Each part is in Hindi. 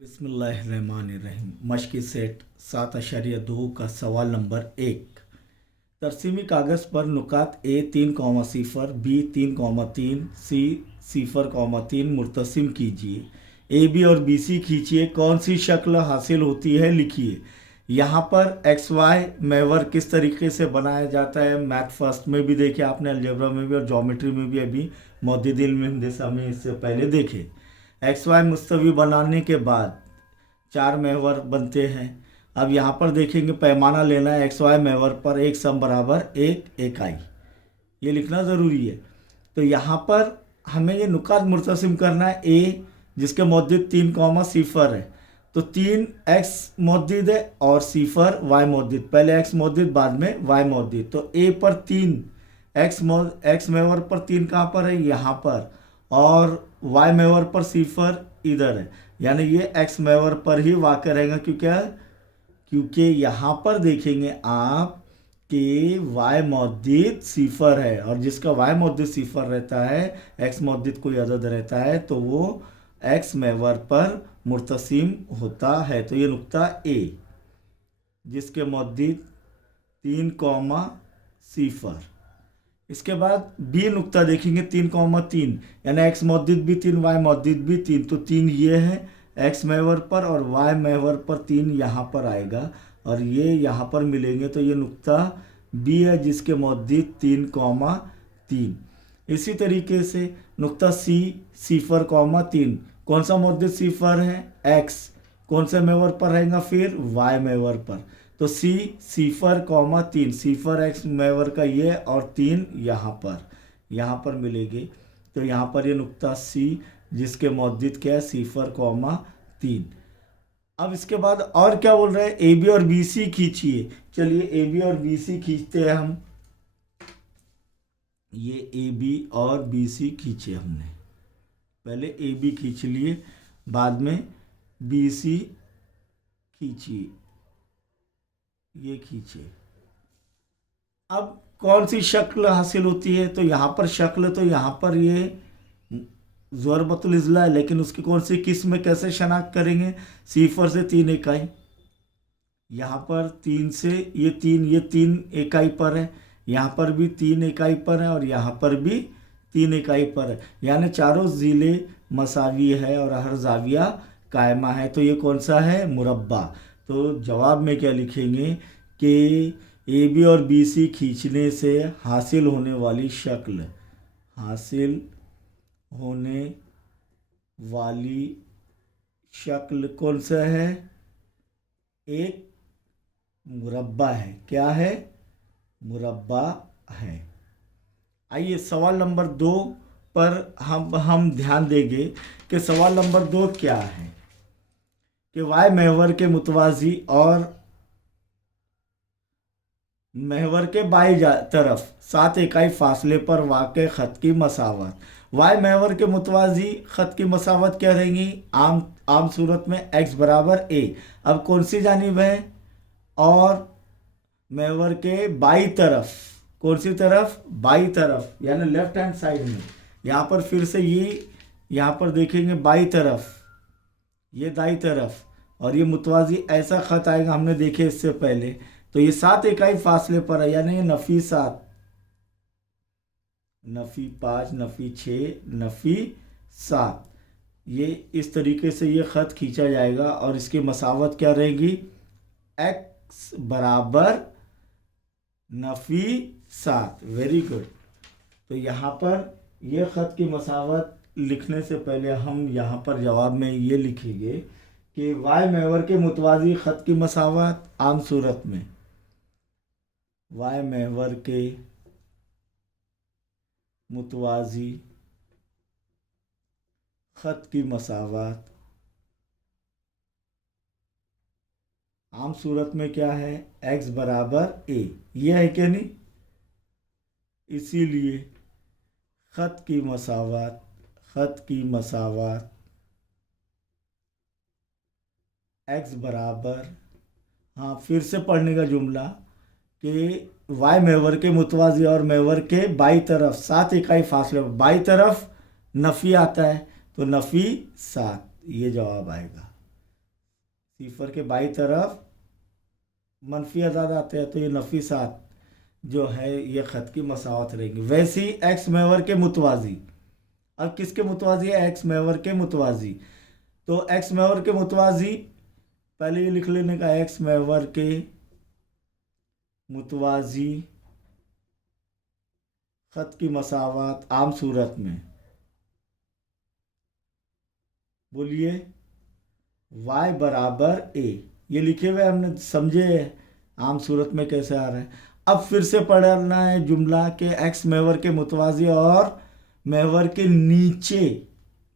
बिस्मिल्लाहिर्रहमानिर्रहीम। मश्क़ी सेट 7.2 का सवाल नंबर 1। तरसीमी कागज़ पर नुकात ए 3,0, बी 3,3, सी 0,3 मुर्तसिम कीजिए। ए बी और बी सी खींचिए। कौन सी शक्ल हासिल होती है लिखिए। यहाँ पर एक्स वाई मेवर किस तरीके से बनाया जाता है मैथ फर्स्ट में भी देखे आपने, अलजेब्रा में भी और ज्योमेट्री में भी अभी मौजूद इल्म हिंदसा में इससे पहले देखे। एक्स वाई मुस्तवी बनाने के बाद 4 मेवर बनते हैं। अब यहाँ पर देखेंगे पैमाना लेना है एक्स वाई मेवर पर एक सम बराबर 1 इकाई, ये लिखना ज़रूरी है। तो यहाँ पर हमें ये नुकात मुर्तसिम करना है। ए जिसके मौजूद 3,0 है तो 3 एक्स मौजूद है और 0 वाई मौजूद, पहले एक्स मौजूद बाद में वाई मौजूद। तो ए पर 3 एक्स मेवर पर 3 कहाँ पर है, यहाँ पर, और वाई मेवर पर 0 इधर है, यानी ये एक्स मेवर पर ही वाक़ रहेगा। क्योंकि यहाँ पर देखेंगे आप कि वाई मौजूद 0 है और जिसका वाई मौजूद 0 रहता है, एक्स मौजूद कोई अदद रहता है तो वो एक्स मेवर पर मुर्तसिम होता है। तो ये नुक्ता ए जिसके मौजूद 3,0। इसके बाद बी नुक्ता देखेंगे 3,3, यानी एक्स मौजूद भी 3 वाई मौजूद भी 3, तो 3 ये है एक्स मेवर पर और वाई मेवर पर 3 यहाँ पर आएगा और ये यहाँ पर मिलेंगे। तो ये नुक्ता बी है जिसके मौजूद 3,3। इसी तरीके से नुक्ता सी 0,3, कौन सा मौजूद 0 है, एक्स, कौन से मेवर पर रहेगा फिर, वाई मेवर पर। तो सी 0,3, 0 एक्स मेवर का ये और 3 यहाँ पर मिलेंगे। तो यहाँ पर ये नुक्ता सी जिसके मौजूद क्या है 0,3। अब इसके बाद और क्या बोल रहे हैं, ए बी और बी सी खींचिए। चलिए ए बी और बी सी खींचते हैं हम। ये ए बी और बी सी खींचे हमने, पहले ए बी खींच लिए बाद में बी सी खींचिए, ये खींचे। अब कौन सी शक्ल हासिल होती है, तो यहाँ पर शक्ल, तो यहाँ पर ये ज़रबतुल इज़ला है, लेकिन उसकी कौन सी किस्म कैसे शनाख्त करेंगे, 0 से 3 इकाई, यहाँ पर 3 से ये 3 इकाई पर है, यहाँ पर भी 3 इकाई पर है और यहाँ पर भी 3 इकाई पर है, यानी चारों ज़िले मसावी है और हर जाविया कायमा है। तो ये कौन सा है, मुरब्बा। तो जवाब में क्या लिखेंगे कि ए बी और बी सी खींचने से हासिल होने वाली शक्ल, हासिल होने वाली शक्ल कौन सा है, एक मुरब्बा है। क्या है, मुरब्बा है। आइए सवाल नंबर 2 पर हम ध्यान देंगे कि सवाल नंबर 2 क्या है कि वाई महवर के मुतवाज़ी और महवर के बाई तरफ 7 इकाई फासले पर वाक़ ख़त की मसावत। वाई महवर के मुतवाज़ी ख़त की मसावत क्या रहेंगी, आम सूरत में x बराबर a। अब कौन सी जानिब है, और महवर के बाई तरफ, कौन सी तरफ, बाई तरफ, यानी लेफ्ट हैंड साइड में। यहाँ पर फिर से ये यहाँ पर देखेंगे बाई तरफ, ये दाई तरफ, और ये मुतवाज़ी ऐसा ख़त आएगा, हमने देखे इससे पहले। तो ये 7 इकाई फासले पर है, यानी ये नफ़ी 7, नफ़ी 5, नफ़ी 6, नफ़ी 7, ये इस तरीके से ये ख़त खींचा जाएगा और इसकी मसावत क्या रहेगी, x बराबर नफ़ी 7। Very good. तो यहाँ पर ये ख़त की मसावत लिखने से पहले हम यहाँ पर जवाब में ये लिखेंगे कि वाई महवर के मुतवाज़ी ख़त की मसावत, आम सूरत में वाई महवर के मुतवाज़ी ख़त की मसावत आम सूरत में क्या है, x बराबर a, ये है क्या नहीं, इसीलिए ख़त की मसावत x बराबर, हाँ फिर से पढ़ने का जुमला कि वाई महवर के मुतवाज़ी और महवर के बाई तरफ 7 इकाई फासले, बाई तरफ नफ़ी आता है तो नफ़ी 7, ये जवाब आएगा। सिफर के बाई तरफ मनफी अदाद आते हैं, तो ये नफी 7 जो है ये ख़त की मसावत रहेगी। वैसे ही एक्स महवर के मुतवाजी, अब किसके मुतवाजी है? एक्स महवर के मुतवाजी। तो एक्स महवर के मुतवाजी पहले ये लिख लेने का, एक्स महवर के मुतवाजी ख़त की मसावत आम सूरत में, बोलिए y बराबर a। ये लिखे हुए हमने, समझे आम सूरत में कैसे आ रहा है। अब फिर से पढ़ना है जुमला के एक्स महवर के मुतवाजी और महवर के नीचे,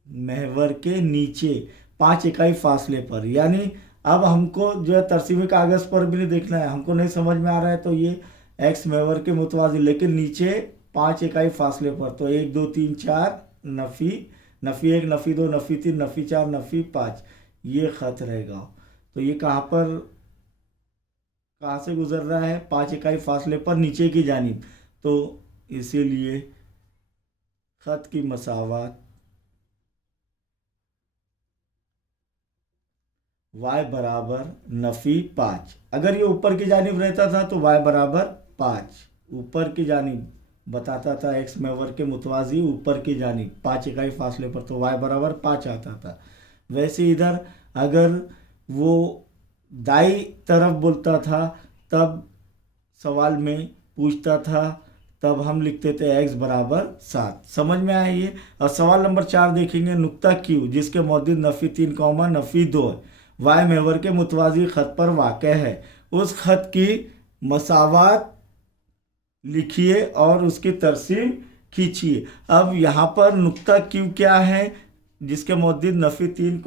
महवर के नीचे 5 इकाई फासले पर। यानी अब हमको जो है तरसीमी कागज़ पर भी नहीं देखना है, हमको नहीं समझ में आ रहा है तो ये एक्स महवर के मुतवाजी, लेकिन नीचे 5 इकाई फासले पर। तो 1 2 3 4 नफ़ी, नफ़ी 1 नफ़ी 2 नफ़ी 3 नफ़ी 4 नफ़ी 5, ये ख़त रहेगा। तो ये कहाँ पर, कहाँ से गुजर रहा है? 5 इकाई फासले पर नीचे की जानिब। तो इसीलिए ख़त की मसावत y बराबर नफ़ी 5। अगर ये ऊपर की जानिब रहता था तो y बराबर 5, ऊपर की जानिब बताता था एक्स महवर के मुतवाजी ऊपर की जानिब 5 इकाई फासले पर, तो y बराबर 5 आता था। वैसे इधर अगर वो दाई तरफ बोलता था तब सवाल में पूछता था, तब हम लिखते थे x बराबर 7। समझ में आया ये। और सवाल नंबर 4 देखेंगे, नुक्ता क्यू जिसके मौजूद नफ़ी 3 कौमा नफ़ी 2 वाई महवर के मुतवाजी ख़त पर वाक़ है, उस ख़त की मसावत लिखिए और उसकी तरसीम खींचिए। अब यहाँ पर नुक्ता क्यू क्या है? जिसके मौजूद नफ़ी 3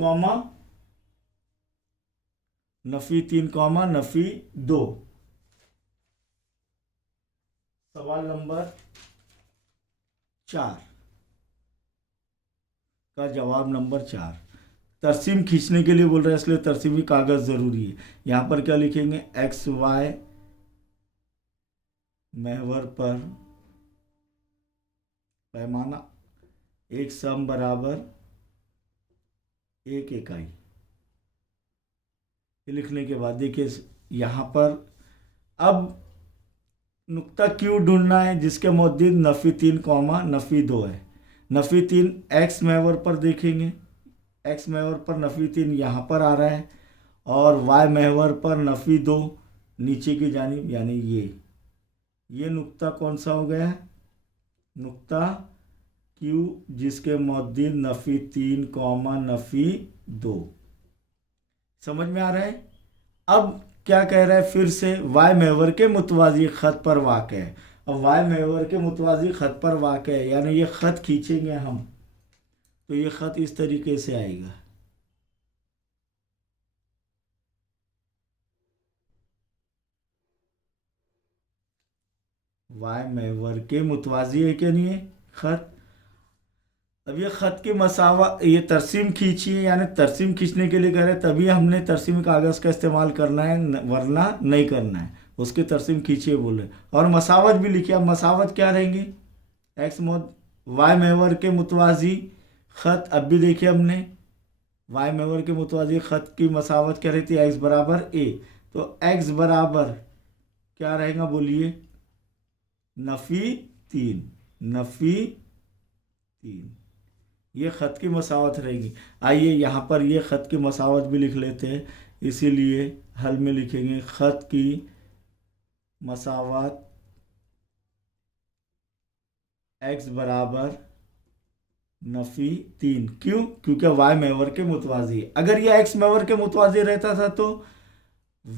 कौमा नफ़ी 2। सवाल नंबर 4 का जवाब नंबर 4। तरसीम खींचने के लिए बोल रहे हैं, इसलिए तरसीमी कागज़ ज़रूरी है। यहाँ पर क्या लिखेंगे? एक्स वाई महवर पर पैमाना 1 सम बराबर 1 इकाई। लिखने के बाद देखिए यहाँ पर अब नुक्ता क्यू ढूंढना है जिसके मौजूद नफ़ी 3 कौमा नफ़ी 2 है। नफ़ी 3 एक्स महवर पर देखेंगे, एक्स महवर पर नफ़ी 3 यहाँ पर आ रहा है, और वाई महवर पर नफ़ी 2 नीचे की जानिब, यानी ये नुक्ता कौन सा हो गया है? नुक्ता क्यू जिसके मौजूद नफ़ी 3 कौमा नफ़ी 2। समझ में आ रहा है? अब क्या कह रहा है फिर से? वाई महवर के मुतवाजी ख़त पर वाक़ है। अब वाई महवर के मुतवाजी ख़त पर वाक़ है, यानी ये ख़त खींचेंगे हम, तो ये ख़त इस तरीके से आएगा। वाई महवर के मुतवाजी है कि नहीं है ख़त। अब ये ख़त की मसावा, ये तरसीम खींचिए, यानी तरसीम खींचने के लिए कह रहे हैं, तभी हमने तरसीमी कागज़ का इस्तेमाल करना है, वरना नहीं करना है। उसकी तरसीम खींचिए बोल रहे। और मसावत भी लिखिए। अब मसावत क्या रहेंगी? एक्स वाई महवर के मुतवाजी ख़त, अब भी देखिए हमने वाई महवर के मुतवाजी ख़त की मसावत क्या रहती है? एक्स बराबर ए। तो एक्स बराबर क्या रहेगा बोलिए? नफ़ी 3 ये ख़त की मसावत रहेगी। आइए यहाँ पर ये ख़त की मसावत भी लिख लेते हैं, इसीलिए हल में लिखेंगे ख़त की मसावत x बराबर नफ़ी 3। क्यों? क्योंकि y महवर के मुतवाजी है। अगर ये x महवर के मुतवाजी रहता था तो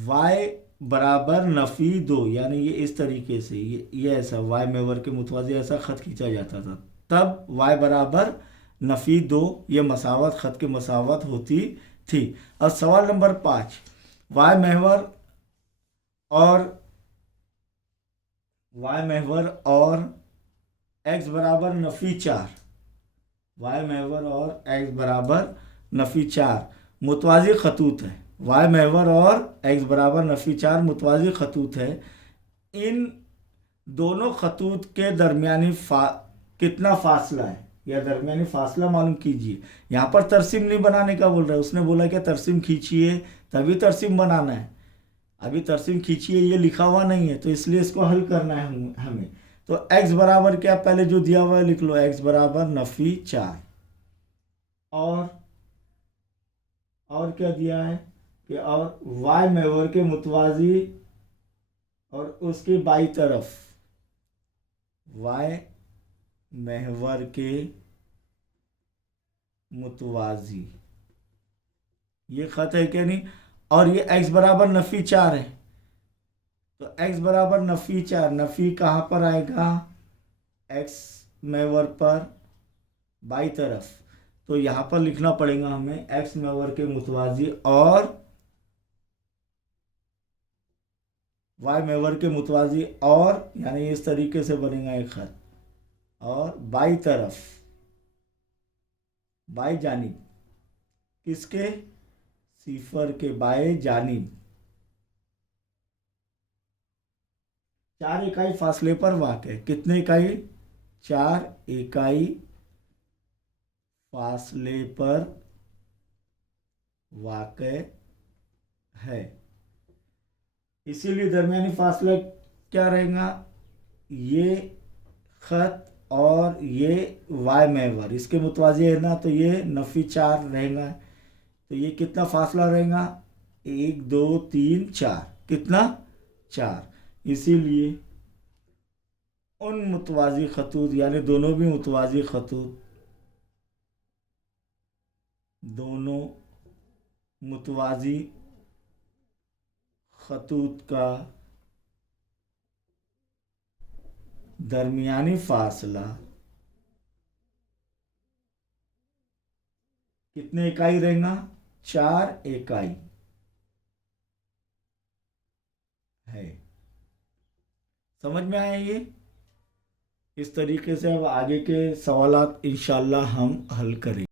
y बराबर नफ़ी 2, यानी ये इस तरीके से, ये ऐसा y महवर के मुतवाजी ऐसा ख़त खींचा जाता था, तब y बराबर नफ़ी 2 ये मसावत ख़त की मसावत होती थी। अब सवाल नंबर 5, वाई महवर और x बराबर नफ़ी 4, वाई महवर और x बराबर नफ़ी 4 मुतवाज़ी खतूत है। वाई महवर और x बराबर नफ़ी 4 मुतवाज़ी खतूत है। इन दोनों खतूत के दरमियानी कितना फासला है? या दरमियानी फासला मालूम कीजिए। यहाँ पर तरसीम नहीं बनाने का बोल रहा है, उसने बोला कि तरसीम खींचिए, तभी तरसीम बनाना है। अभी तरसीम खींचिए ये लिखा हुआ नहीं है, तो इसलिए इसको हल करना है हमें। तो x बराबर क्या, पहले जो दिया हुआ है लिख लो, x बराबर नफी 4। और क्या दिया है कि और y महवर के मुतवाजी और उसके बाई तरफ, y महवर के मुतवाजी, ये खत है क्या नहीं। और ये x बराबर नफी 4 है, तो x बराबर नफी 4, नफी कहाँ पर आएगा, x महवर पर बाई तरफ। तो यहाँ पर लिखना पड़ेगा हमें x महवर के मुतवाजी और y महवर के मुतवाजी, और यानी इस तरीके से बनेगा एक खत, और बाई तरफ, बाई जानिब, किसके, सिफर के बाएं जानिब 4 इकाई फासले पर वाक़, कितने इकाई, 4 इकाई फासले पर वाक़ है। इसीलिए दरमियानी फासला क्या रहेगा, ये खत और ये वाई महवर, इसके मुतवाज़ी है ना, तो ये नफी 4 रहेगा। तो ये कितना फासला रहेगा, 1 2 3 4, कितना, 4। इसीलिए उन मुतवाज़ी खतूत, यानी दोनों भी मुतवाज़ी खतूत, दोनों मुतवाज़ी खतूत का दरमियानी फासला कितने इकाई रहेगा, 4 इकाई है। समझ में आया ये। इस तरीके से अब आगे के सवालात इंशाल्लाह हम हल करेंगे।